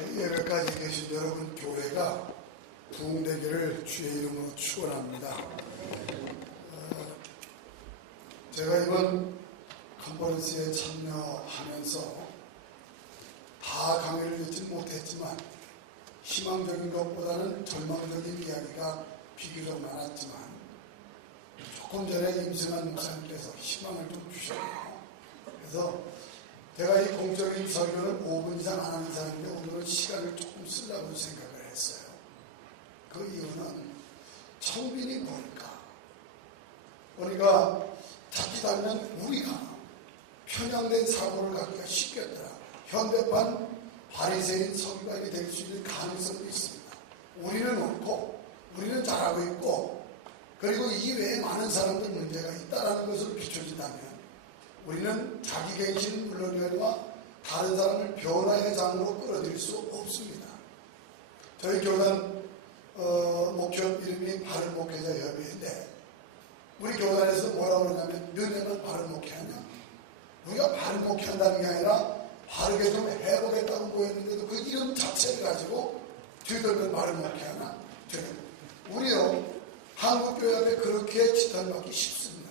예배까지 계신 여러분, 교회가 부흥되기를 주의 이름으로 축원합니다. 제가 이번 컨퍼런스에 참여하면서 다 강의를 듣지 못했지만 희망적인 것보다는 절망적인 이야기가 비교적 많았지만 조금 전에 임승환 목사님께서 희망을 좀 주셨네요. 그래서 제가 이 공적인 설교를 5분 이상 안 하는 사람인데 오늘은 시간을 조금 쓰려고 생각을 했어요. 그 이유는 청빈이 뭘까? 우리가 자칫하면 우리가 편향된 사고를 갖기가 쉽겠더라. 현대판 바리새인 서기관이 될 수 있는 가능성도 있습니다. 우리는 옳고 우리는 잘하고 있고 그리고 이외에 많은 사람들 문제가 있다는 것으로 비춰진다면 우리는 자기 갱신 물론이거니와 다른 사람을 변화의 장으로 끌어들일 수 없습니다. 저희 교단 목표 이름이 바른 목회자 협의회인데 우리 교단에서 뭐라고 그러냐면 너네만 바른 목회하냐? 우리가 바른 목회한다는 게 아니라 바르게 좀 해보겠다고 보였는데도 그 이름 자체를 가지고 뒤돌면 바른 목회하나? 우리요 한국교회 앞에 그렇게 지탄받기 쉽습니다.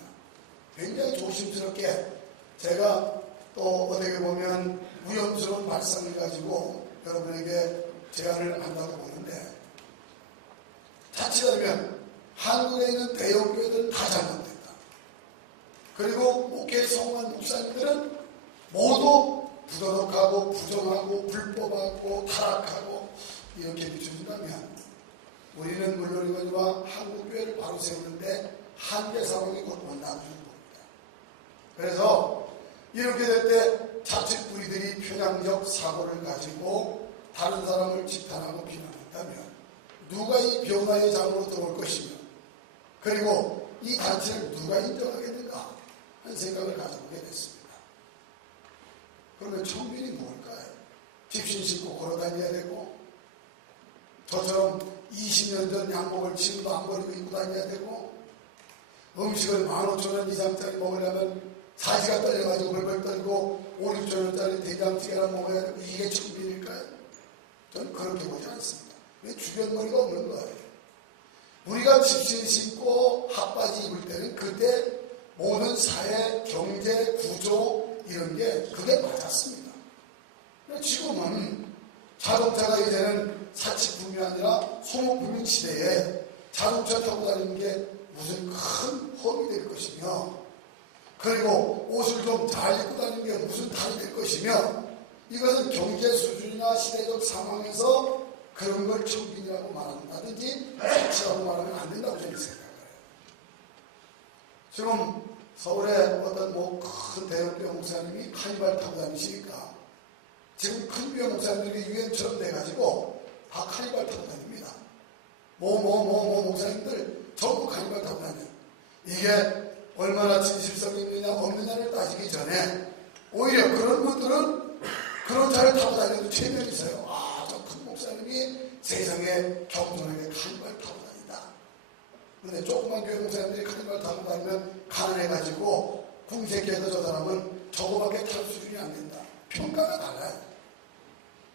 굉장히 조심스럽게 제가 또 어떻게 보면 위험스러운 발상을 가지고 여러분에게 제안을 한다고 보는데 자칫하면 한국에 있는 대형교회들은 다 잘못됐다. 그리고 목회 성공한 목사님들은 모두 부도덕하고 부정하고 불법하고 타락하고 이렇게 비춰진다면 우리는 물론이거니와 한국교회를 바로 세우는데 한계 상황이 곧 온다는 겁니다. 그래서 이렇게 될 때 자칫 우리들이 편향적 사고를 가지고 다른 사람을 지탄하고 비난한다면 누가 이 변화의 장으로 들어올 것이며 그리고 이 단체를 누가 인정하겠는가 하는 생각을 가져보게 됐습니다. 그러면 청빈이 뭘까요? 집신 신고 걸어다녀야 되고 저처럼 20년 전 양복을 지금도 안 버리고 입고 다녀야 되고 음식을 15,000원 이상짜리 먹으려면 사지가 떨려가지고 벌벌 떨고 5,000~6,000원짜리 된장찌개나 먹어야 되고 이게 청빈일까요? 저는 그렇게 보지 않습니다. 왜 주변머리가 없는 거예요? 우리가 집신 신고 핫바지 입을 때는 그때 모든 사회, 경제, 구조 이런 게 그게 맞았습니다. 지금은 자동차가 이제는 사치품이 아니라 소모품인 시대에 자동차 타고 다니는 게 무슨 큰 험이 될 것이며 그리고 옷을 좀 잘 입고 다니는 게 무슨 탈이 될 것이며 이것은 경제 수준이나 시대적 상황에서 그런 걸 청빈이라고 말한다든지 사치라고 말하면 안 된다고 저는 생각해요. 지금 서울에 어떤 큰 대형교회 목사님이 카니발 타고 다니시니까 지금 큰 교회 목사님들이 유행처럼 돼가지고 다 카니발 타고 다닙니다. 목사님들 전부 카니발 타고 다녀요. 이게 얼마나 진실성이 있느냐 없느냐를 따지기 전에 오히려 그런 분들은 그런 차를 타고 다니는 체면이 있어요. 저 큰 목사님이 세상에 겸손하게 카니발 타고 다닌다. 그런데 조그만 교회 목사님들이 카니발 타고 다니면 가난해가지고 궁색해서 저 사람은 저거밖에 탈 수준이 안 된다. 평가가 달라요.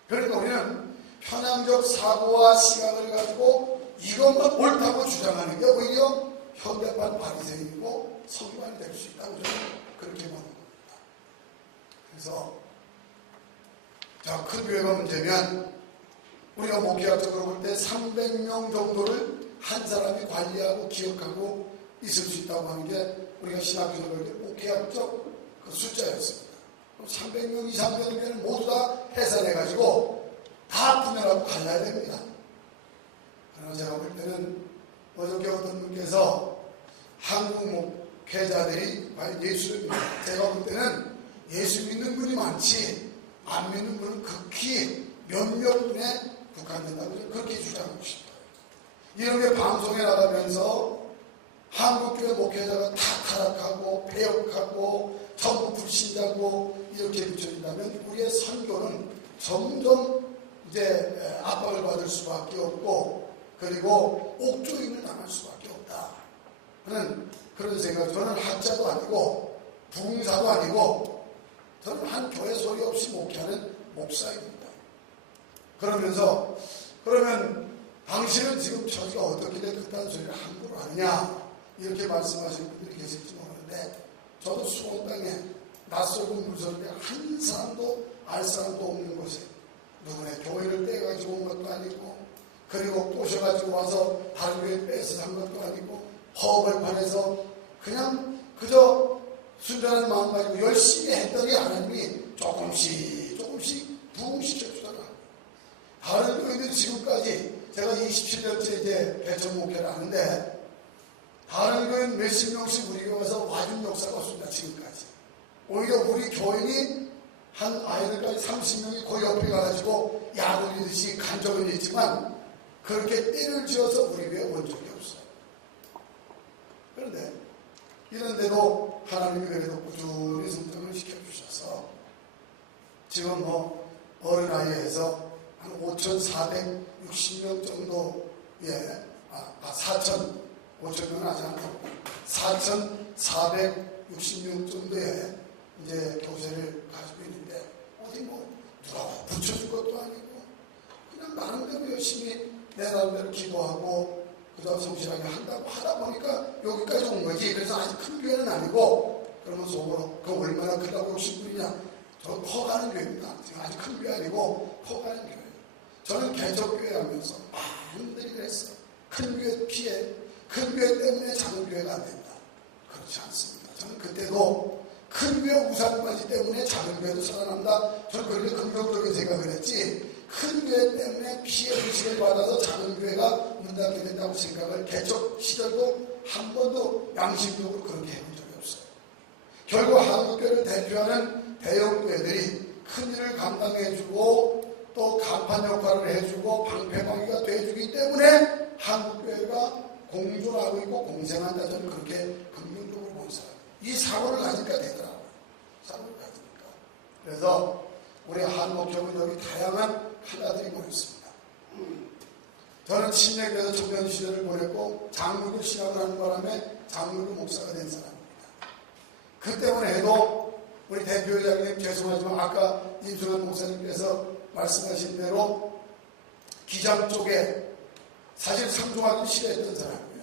그러니까 우리는 편향적 사고와 시각을 가지고 이것만 옳다고 주장하는 게 오히려 현대판 바리새인이고 서기관이 될 수 있다고 저는 그렇게 보는 겁니다. 그래서 큰 교회가 문제면 우리가 목회학적으로 볼 때 300명 정도를 한 사람이 관리하고 기억하고 있을 수 있다고 하는 게 우리가 신학교에서 볼 때 목회학적 그 숫자였습니다. 그럼 300명 이상 되면 모두 다 해산해가지고 다 분열하고 갈라야 됩니다. 그러나 제가 볼 때는 어저께 어떤 분께서 한국 목회자들이 과연 예수를 믿는다. 제가 볼 때는 예수 믿는 분이 많지 안 믿는 분은 극히 몇몇 분에 국한된다고 그렇게 주장하고 싶어요. 이런 게 방송에 나가면서 한국교회 목회자가 다 타락하고 배역하고 전부 불신자고 이렇게 비춰진다면 우리의 선교는 점점 이제 압박을 받을 수밖에 없고 그리고 옥조임을 당할 수밖에 없다 하는 그런 생각. 저는 학자도 아니고 부흥사도 아니고 저는 한 교회 소리 없이 목회하는 목사입니다. 그러면서 그러면 당신은 지금 처지가 어떻길래 그딴 소리를 함부로 하느냐 이렇게 말씀하시는 분들이 계실지 모르는데 저도 수원 땅에 낯설고 무서운데 한 사람도 알 사람도 없는 곳에 누구네 교회를 떼가지고 온 것도 아니고 그리고 꼬셔가지고 와서 다른 교회 뺏어서 한 것도 아니고 허업을 팔아서 그냥 그저 순전한 마음 가지고 열심히 했더니 하나님이 조금씩 부흥시켜 주더라. 다른 교회들 지금까지 제가 27년째 이제 개척 목회를 하는데 다른 교회는 몇십 명씩 우리 교회 와서 와준 역사가 없습니다. 지금까지. 오히려 우리 교인이 한 아이들까지 30명이 그 옆에 가가지고 야구리듯이 간 적은 있지만 그렇게 때를 지어서 우리 교회에 온 적이 없어요. 그런데 이런데도 하나님이 그래도 꾸준히 성장을 시켜주셔서 지금 뭐 어린아이에서 한 5,460명 정도의 5,000명 하지 않고 4,460명 정도의 이제 교세를 가지고 있는데 어디 뭐 누가 붙여줄 것도 아니고 그냥 나름대로 열심히 내 나름대로 기도하고 그다음 성실하게 한다고 하다 보니까 여기까지 온 거지. 그래서 아직 큰 교회는 아니고 그러면 속으로 그 얼마나 크다고 욕심부리냐. 저 커가는 교회입니다. 지금 아직 큰 교회 아니고 커가는 교회. 저는 개척교회 하면서 많은 분들이 그랬어요. 큰 교회 피해, 큰 교회 때문에 작은 교회가 안 된다. 그렇지 않습니다. 저는 그때도 큰 교회 우상바지 때문에 작은 교회도 살아난다. 저는 그렇게 긍정적인 생각을 했지. 큰 교회 때문에 피해 의식을 받아서 작은 교회가 문 닫게 된다고 생각을 개척 시절도 한 번도 양심적으로 그렇게 해본 적이 없어요. 결국 한국교회를 대표하는 대형 교회들이 큰 일을 감당해주고 또 간판 역할을 해주고 방패막이가 돼주기 때문에 한국교회가 공존하고 있고 공생한다. 저는 그렇게 긍정적으로 본 사람. 이 사고를 가지니까 되더라고요. 사고를 가지니까. 그래서 우리 한목교회는 여기 다양한 하나들이 모였습니다. 저는 침례교에서 청년 시절을 보냈고 장로교 신학을 하는 바람에 장로교 목사가 된 사람입니다. 그 때문에 해도 우리 대표회장님 죄송하지만 아까 임승환 목사님께서 말씀하신 대로 기장 쪽에 사실 상종하기 싫어했던 사람이에요.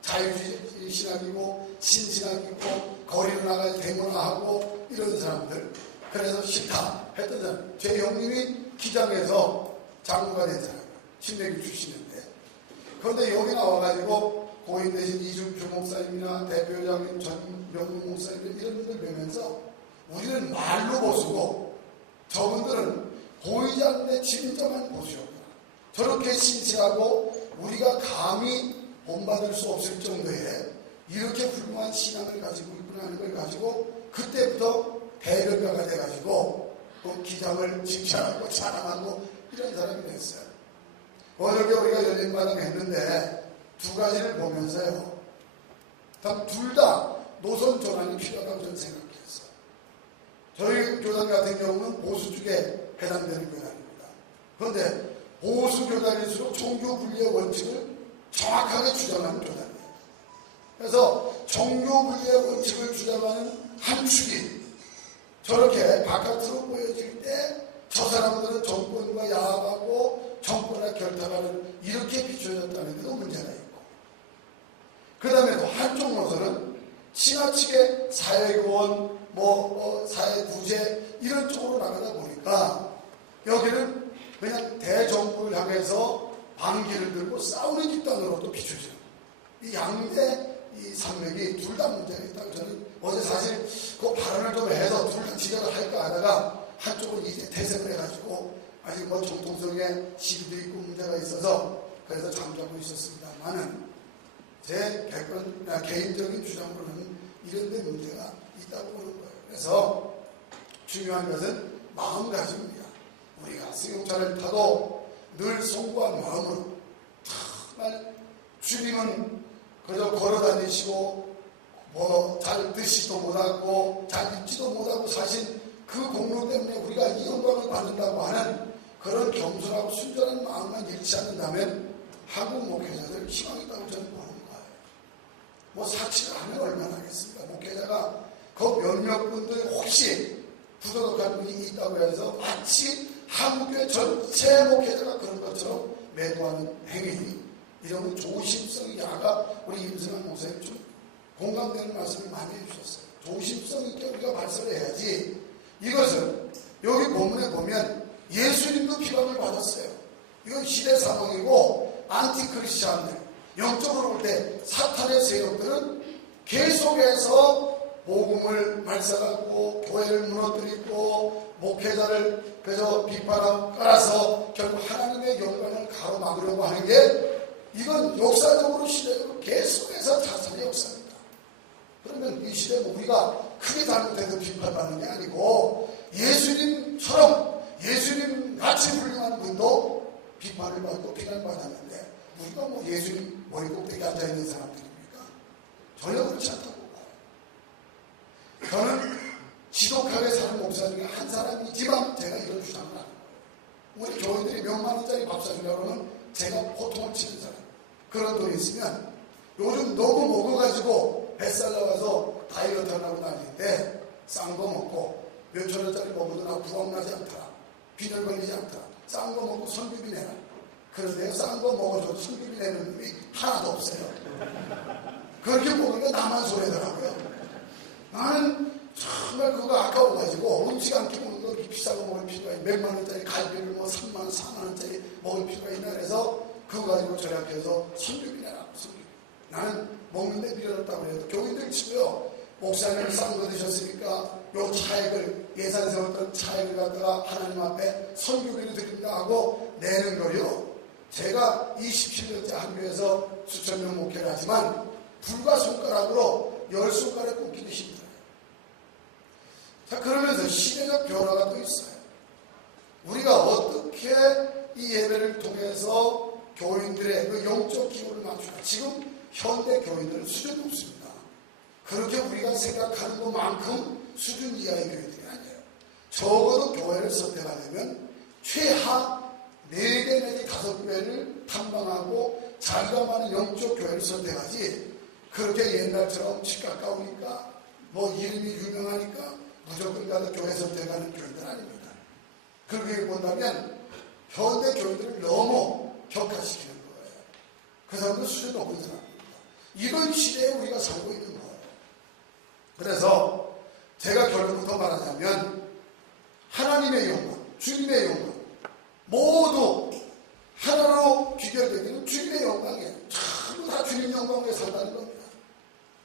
자유주의 신학이고 신신학이고 거리로 나가서 데모나하고 이런 사람들. 그래서 싫다 했던 사람. 제 형님이 기장에서 장로가 된 사람이에요. 신대교 출신인데. 그런데 여기 나와가지고 고인 대신 이준표 목사님이나 대표장님 전명국 목사님 이런 분들 뵈면서 우리는 말로 보수고 저분들은 보이지 않는데 진짜만 보수였구나. 저렇게 신실하고 우리가 감히 본받을 수 없을 정도의 이렇게 훌륭한 신앙을 가지고 있구나 하는 걸 가지고 그때부터 대변가가 돼가지고 또 기장을 칭찬하고 자랑하고 이런 사람이 됐어요. 어저께 우리가 열린마당 했는데 두 가지를 보면서요. 둘 다 노선 전환이 필요하다고 저는 생각했어요. 저희 교단 같은 경우는 보수 쪽에 해당되는 교단입니다. 그런데 보수 교단일수록 종교 분리의 원칙을 정확하게 주장하는 교단이에요. 그래서 종교 분리의 원칙을 주장하는 한 축이 저렇게 바깥으로 보여질 때 저 사람들은 정권과 야합하고 정권과 결탁하는 이렇게 비춰졌다는 데도 문제가 있고 그 다음에 또 한쪽 노선은 지나치게 사회구원, 사회구제 이런 쪽으로 나가다 보니까 여기는 그냥 대정부를 향해서 반기를 들고 싸우는 집단으로 또 비춰져요. 이 양대 이 산맥이 둘 다 문제가 있다고 저는 어제 사실 그 발언을 좀 해서 둘 다 지적을 할까 하다가 한쪽은 이제 퇴색을 해가지고 아직 정통성에 시비도 있고 문제가 있어서 그래서 잠자고 있었습니다만은 제 개인적인 주장으로는 이런 데 문제가 있다고 보는 거예요. 그래서 중요한 것은 마음가짐입니다. 우리가 승용차를 타도 늘 송구한 마음으로 정말 주님은 그저 걸어 다니시고 잘 듣지도 못하고 잘 읽지도 못하고 사실 그 공로 때문에 우리가 이 영광을 받는다고 하는 그런 겸손하고 순전한 마음만 잃지 않는다면 한국 목회자들 희망이 있다고 저는 보는 거예요. 사치를 하면 얼마나 하겠습니까? 목회자가 그 몇몇 분들 혹시 부도덕한 분이 있다고 해서 마치 한국교회 전체 목회자가 그런 것처럼 매도하는 행위, 이런 조심성이, 아까 우리 임승환 목사님 좀 공감되는 말씀을 많이 해주셨어요. 조심성 있게 우리가 발설을 해야지. 이것은 여기 본문에 보면 예수님도 비방을 받았어요. 이건 시대 상황이고 안티크리스찬들, 영적으로 볼 때 사탄의 세력들은 계속해서 복음을 말살하고 교회를 무너뜨리고 목회자를 그래서 비판하고 깔아서 결국 하나님의 영광을 가로막으려고 하는 게, 이건 역사적으로 시대적으로 계속해서 자살의 역사입니다. 그러면 이 시대는 우리가 크게 잘못해서 비판받는 게 아니고 예수님처럼 예수님 같이 훌륭한 분도 비판을 받고 비난받았는데 우리가 뭐 예수님 머리 꼭대기에 앉아있는 사람들입니까? 전혀 그렇지 않다고 봐요. 저는 지독하게 사는 목사 중에 한 사람이지만 제가 이런 주장을 하는 거예요. 우리 교인들이 몇만 원짜리 밥 사주려고 하면 제가 호통을 치는 사람. 그런 돈이 있으면 요즘 너무 먹어가지고 뱃살 나와서 다이어트 하려고 다니는데 싼 거 먹고 몇천 원짜리 먹어도 나 부항나지 않더라. 빈혈 걸리지 않더라. 싼 거 먹고 선비비 내라. 그런데 싼 거 먹어도 선비비 내는 놈이 하나도 없어요. 그렇게 먹으니까 나만 손해더라고요. 나는 정말 그거 아까워가지고 음식 한 끼 먹는 거 비싼 거 먹을 필요가 있나, 몇만 원짜리 갈비를 뭐 3만 원, 4만 원짜리 먹을 필요가 있나, 그래서 그거 가지고 절약해서 선비비 내라. 선비비. 나는 먹는데 미련없다고 해도 교인들 치고요. 목사님을 싼 거 드셨으니까 요 차액을, 예산 세웠던 차액을 갖다가 하나님 앞에 선교비를 드립니다 하고 내는 거요. 제가 27년째 한교에서 수천 명 목회를 하지만 불과 손가락으로 10손가락 꼽기도 힘들어요. 자, 그러면서 시대적 변화가 또 있어요. 우리가 어떻게 이 예배를 통해서 교인들의 그 영적 기호를 맞추나. 지금 현대 교인들은 수준이 높습니다. 그렇게 우리가 생각하는 것만큼 수준 이하의 교회들이 아니에요. 적어도 교회를 선택하려면 최하 4개 내지 5개를 탐방하고 자기가 많은 영적 교회를 선택하지, 그렇게 옛날처럼 집 가까우니까 뭐 이름이 유명하니까 무조건 가서 교회 선택하는 교회들 아닙니다. 그렇게 본다면 현대 교회들을 너무 격화시키는 거예요. 그 사람도 수준 높은 사람입니다. 이런 시대에 우리가 살고 있는 거예요. 그래서 제가 결론부터 말하자면 하나님의 영광, 주님의 영광 모두 하나로 귀결되기는 주님의 영광이에요. 전부 다 주님 영광 위에 산다는 겁니다.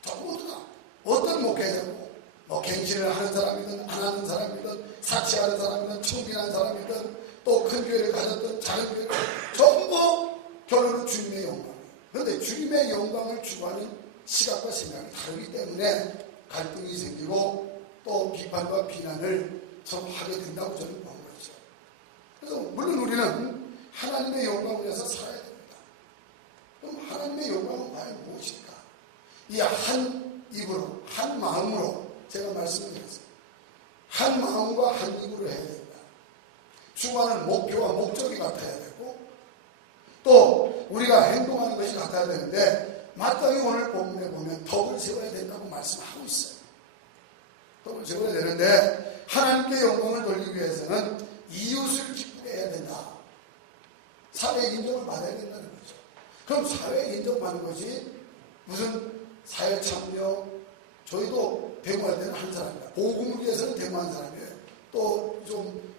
전부 다. 어떤 목회자고 뭐 갱신을 하는 사람이든 안 하는 사람이든 사치하는 사람이든 청빈한 사람이든 또 큰 교회를 가졌든 작은 교회를, 전부 결론은 주님의 영광이에요. 그런데 주님의 영광을 추구하는 시각과 생각이 다르기 때문에 갈등이 생기고 또 비판과 비난을 서로 하게 된다고 저는 보는 거죠. 그래서 물론 우리는 하나님의 영광을 위해서 살아야 됩니다. 그럼 하나님의 영광은 과연 무엇일까? 이 한 입으로, 한 마음으로 제가 말씀을 드렸어요. 한 마음과 한 입으로 해야 됩니다. 추구하는 목표와 목적이 같아야 되고 또 우리가 행동하는 것이 같아야 되는데, 마땅히 오늘 본문에 보면 덕을 세워야 된다고 말씀하고 있어요. 덕을 세워야 되는데 하나님께 영광을 돌리기 위해서는 이웃을 기쁘게 해야 된다. 사회의 인정을 받아야 된다는 거죠. 그럼 사회의 인정받는 것이 무슨 사회 참여, 저희도 대모할 때는 한 사람이에요. 복음을 위해서는 대모한 사람이에요. 또 좀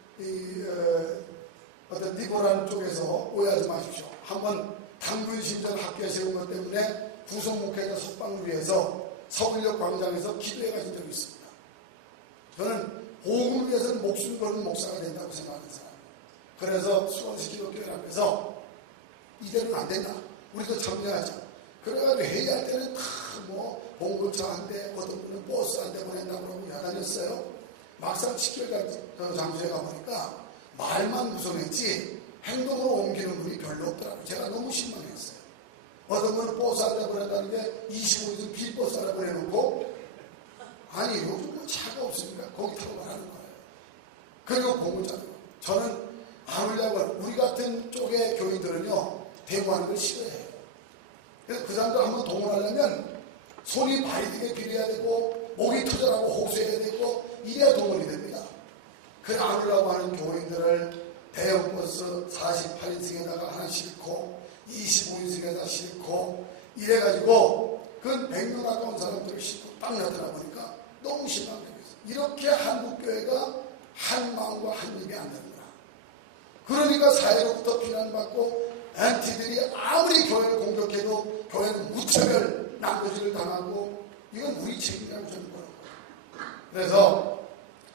어떤 리버럴 쪽에서 오해하지 마십시오. 한번 당분신전 학교에 세운 것 때문에 구성목회자 석방을 위해서 서울역 광장에서 기도해 가신 적이 있습니다. 저는 복음을 위해서는 목숨 걸는 목사가 된다고 생각하는 사람이에요. 그래서 수원시 기독교회 앞에서 이대로는 안 된다. 우리도 참여하자. 그래가지고 회의할 때는 다 뭐 봉급차 한 대, 어떤 분은 버스 한 대 보낸다고 그러고 야단했어요. 막상 직결 장소에 가보니까 말만 무성했지 행동으로 옮기는 분이 별로 없더라고요. 제가 너무 실망했어요. 어떤 분은 버스 한 대 보낸다는 게 25일 빌버스 하나 보내놓고, 아니 요즘 뭐 차가 없으니까 거기 타고 가라는 거예요. 그리고 공무자로 저는 안 하려고, 우리 같은 쪽의 교인들은요 대구하는 걸 싫어해요. 그래서 그 사람들 한번 동원하려면 손이 발이 되게 빌어야 되고 목이 터져나고 호소해야 되고 이래야 동원이 됩니다. 그 나누려고 하는 교인들을 대형버스 48인승에다가 하나 싣고 25인승에다 싣고 이래가지고 그 100명 가까운 사람들을 싣고 딱 나타나 보니까 너무 실망되고 있어요. 이렇게 한국교회가 한 마음과 한 입이 안 되는구나. 그러니까 사회로부터 비난받고 엔티들이 아무리 교회를 공격해도 교회는 무차별 난도질을 당하고 이건 우리 책임이라고 저는 보는 거예요. 그래서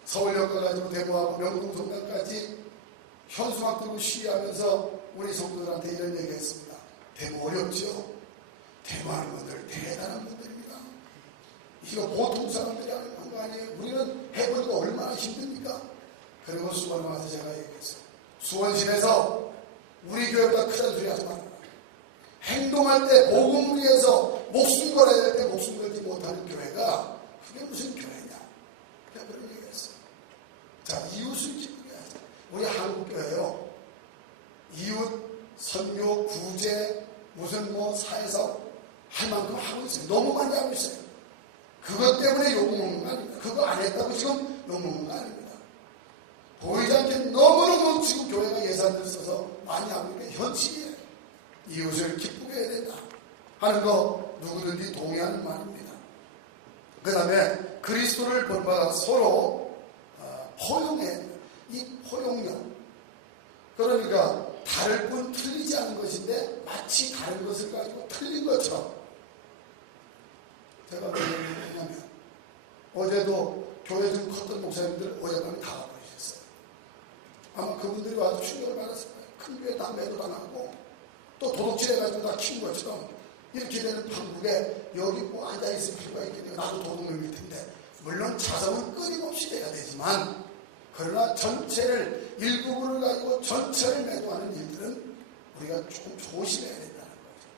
서울역과 가지고 대구하고 명동성당까지 현수막 들고 시위하면서 우리 성도들한테 이런 얘기했습니다. 대구 어렵죠? 대구하는 분들 대단한 분들입니다. 이거 보통 사람들이 하는 거 아니에요? 우리는 해보니까 얼마나 힘듭니까? 그리고 수원에 와서 제가 얘기했어요. 수원시에서 우리 교회보다 크다는 소리 하지 말아라. 행동할 때 복음을 위해서 목숨 걸어야 될 때 목숨 걸지 못하는 교회가 그게 무슨 교회냐? 그냥 그런 얘기했어요. 자, 이웃을 기쁘게 하자. 우리 한국교회요. 이웃, 선교, 구제, 무슨 사회사업 할 만큼 하고 있어요. 너무 많이 하고 있어요. 그것 때문에 욕먹는 거 아닙니다. 그거 안 했다고 지금 욕먹는 거 아닙니다. 보이지 않게 너무너무 지금 교회가 예산을 써서 많이 하고 있는 게 현실이에요. 이웃을 기쁘게 해야 된다 하는 거 누구든지 동의하는 말입니다. 그 다음에 그리스도를 본받아 서로 포용해. 이 포용력. 그러니까 다를 뿐 틀리지 않은 것인데 마치 다른 것을 가지고 틀린 것처럼. 제가 왜 얘기했냐면 어제도 교회 좀 컸던 목사님들 어젯밤에 다 와버리셨어요. 아마 그분들이 와서 충격을 받았을 거예요. 큰 교회 다 매도당하고 또 도둑질해가지고 다 키운 것처럼 이렇게 되는 판국에 여기 앉아있을 필요가 있겠네요. 나도 도둑놈일 텐데. 물론 자성은 끊임없이 돼야 되지만 그러나 전체를 일부분을 가지고 전체를 매도하는 일들은 우리가 조금 조심해야 된다는 거죠.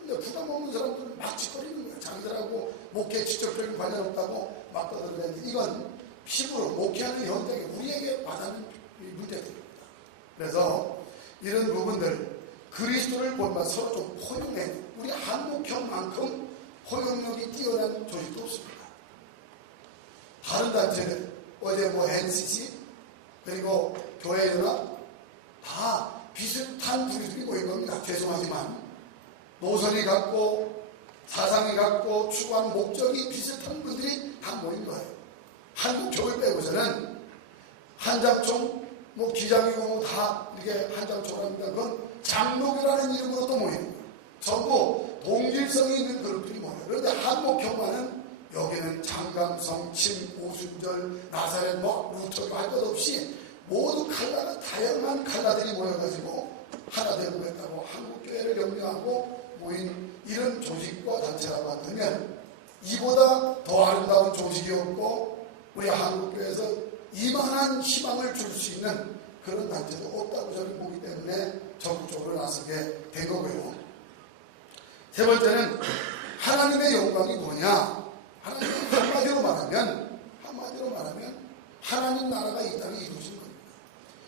근데 부담 없는 사람들은 막 짓거리는 거예요. 자기들하고 목회 지적적인 관련 없다고 막 떠들어대는데 이건 피부로 목회하는 현장에 우리에게 와닿는 문제들입니다. 그래서 이런 부분들 그리스도를 본받아 서로 좀 포용해. 우리 한국형만큼 포용력이 뛰어난 조직도 없습니다. 다른 단체들 어제 NCC 그리고 교회연합 다 비슷한 분들이 모인 겁니다. 죄송하지만 노선이 같고 사상이 같고 추구하는 목적이 비슷한 분들이 다 모인 거예요. 한국 교회 빼고서는 한장총 기장이고 다 이렇게 한장총합니다. 그건 장로교라는 이름으로 또 모이는 거예요. 전부 동질성이 있는 그룹들이 모여요. 그런데 한국교만은 여기는 장강성, 침, 오순절, 나사렛, 루터교 할 것 없이 모두 칼라가 다양한 칼라들이 모여가지고 하나 되고겠다고 한국교회를 영위하고 모인 이런 조직과 단체라고 한다면 이보다 더 아름다운 조직이 없고 우리 한국교회에서 이만한 희망을 줄 수 있는 그런 단체도 없다고 저는 보기 때문에 적극적으로 나서게 된 거고요. 세 번째는 하나님의 영광이 뭐냐? 한마디로 말하면 하나님 나라가 이 땅에 이루어지는 겁니다.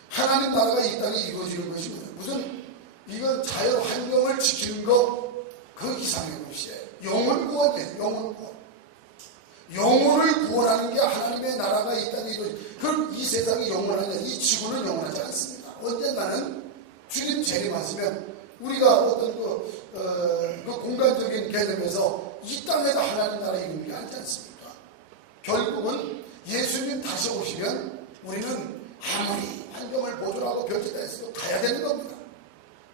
하나님 나라가 이 땅에 이루어지는 것이 무슨 이건 자연 환경을 지키는 것 그 이상의 것이에요. 영혼 구원이에요. 영혼 구원. 영혼을 구원하는 게 하나님의 나라가 이 땅에 이루어지는. 그럼 이 세상이 영원하냐? 이 지구는 영원하지 않습니다. 언젠가는 주님 재림하시면 우리가 어떤 그 공간적인 개념에서 이 땅에서 하나님 나라 이루는 게 아니지 않습니까? 결국은 예수님 다시 오시면 우리는 아무리 환경을 보존하고 별짓다 했어도 가야 되는 겁니다.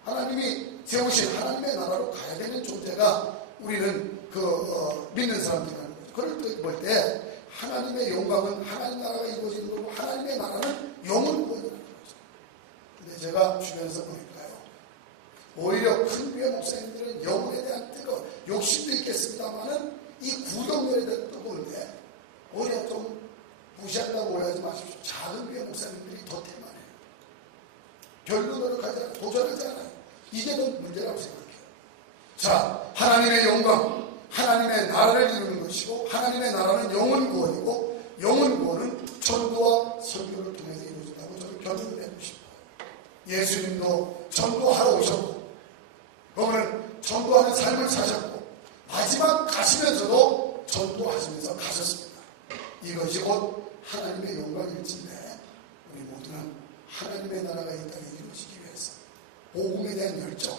하나님이 세우신 하나님의 나라로 가야 되는 존재가 우리는 믿는 사람들이라는 거죠. 그럴 때 볼 때 하나님의 영광은 하나님 나라가 이루어지는 거고 하나님의 나라는 영혼 구원이라는 거죠. 근데 제가 주변에서 보니까요. 오히려 큰 교회 목사님들은 영혼에 대한 뜨거운 욕심도 있겠습니다만은 이 구경면에 대한 뜨거운데 오히려 좀 무시한다고 오해하지 마십시오. 작은 교회 목사님들이 더 대만해요. 별로 노력하지 않아요. 도전하지 않아요. 이게 더 문제라고 생각해요. 자, 하나님의 영광, 하나님의 나라를 이루는 것이고 하나님의 나라는 영혼 구원이고 영혼 구원은 전도와 선교를 통해서 이루어진다고 저는 결론을 내고 싶어요. 예수님도 전도하러 오셨고 그러면 전도하는 삶을 사셨고 마지막 가시면서도 전도하시면서 가셨습니다. 이것이 곧 하나님의 영광일진데 우리 모두는 하나님의 나라가 이 땅에 이루어지기 위해서 복음에 대한 열정,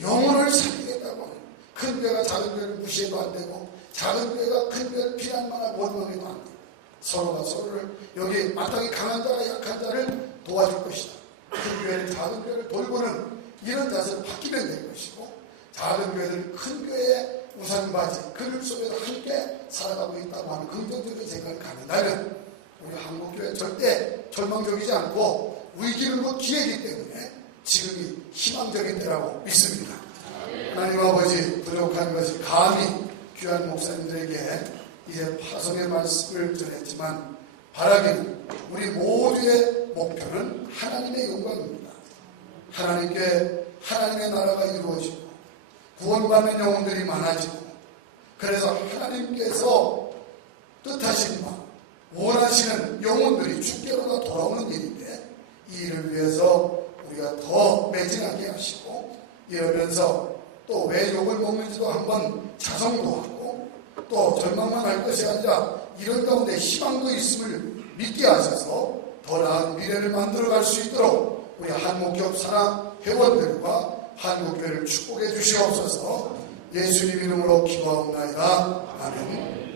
영혼을 살리겠다고 하는, 큰 교회가 작은 교회를 무시해도 안 되고 작은 교회가 큰 교회를 비난만 하고 원망해도 안 되고 서로가 서로를, 여기 마땅히 강한 자가 약한 자를 도와줄 것이다. 큰 교회를 작은 교회를 돌보는 이런 자세로 바뀌면 될 것이고, 작은 교회들은 큰 교회의 우산바지, 그늘 속에서 함께 살아가고 있다고 하는 긍정적인 생각을 갖는다면 우리 한국교회 절대 절망적이지 않고 위기는 곧 기회이기 때문에 지금이 희망적인 때라고 믿습니다. 하나님 아버지, 부족한 것이 감히 귀한 목사님들에게 이제 파송의 말씀을 전했지만, 바라기는 우리 모두의 목표는 하나님의 영광입니다. 하나님의 나라가 이루어지고 구원받는 영혼들이 많아지고, 그래서 하나님께서 뜻하신 바, 원하시는 영혼들이 주께로 다 돌아오는 일인데, 이 일을 위해서 우리가 더 매진하게 하시고, 이러면서 또 왜 욕을 먹는지도 한번 자성도 하고, 또 절망만 할 것이 아니라 이런 가운데 희망도 있음을 믿게 하셔서 더 나은 미래를 만들어갈 수 있도록 우리 한목교회 산하 회원들과 한국교회를 축복해 주시옵소서. 예수님 이름으로 기도하옵나이다. 아멘.